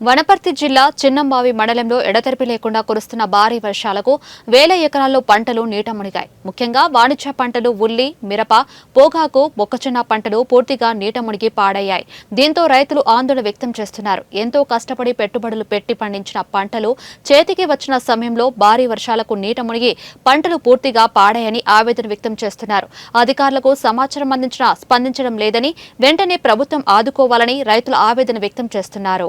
వనపర్తి జిల్లా చిన్నంబావి మండలంలో ఎడతెరిపి లేకుండా కురుస్తున్న భారీ వర్షాలకు వేల ఎకరాల్లో పంటలు నీట మునిగాయి. ముఖ్యంగా వాణిజ్య పంటలు ఉల్లి, మిరప, పొగాకు, మొక్కజొన్న పంటలు పూర్తిగా నీట మునిగి పాడయ్యాయి. దీంతో రైతులు ఆందోళన వ్యక్తం చేస్తున్నారు. ఎంతో కష్టపడి పెట్టుబడులు పెట్టి పండించిన పంటలు చేతికి వచ్చిన సమయంలో భారీ వర్షాలకు నీట మునిగి పంటలు పూర్తిగా పాడాయని ఆవేదన వ్యక్తం చేస్తున్నారు. అధికారులకు సమాచారం అందించినా స్పందించడం లేదని, వెంటనే ప్రభుత్వం ఆదుకోవాలని రైతులు ఆవేదన వ్యక్తం చేస్తున్నారు.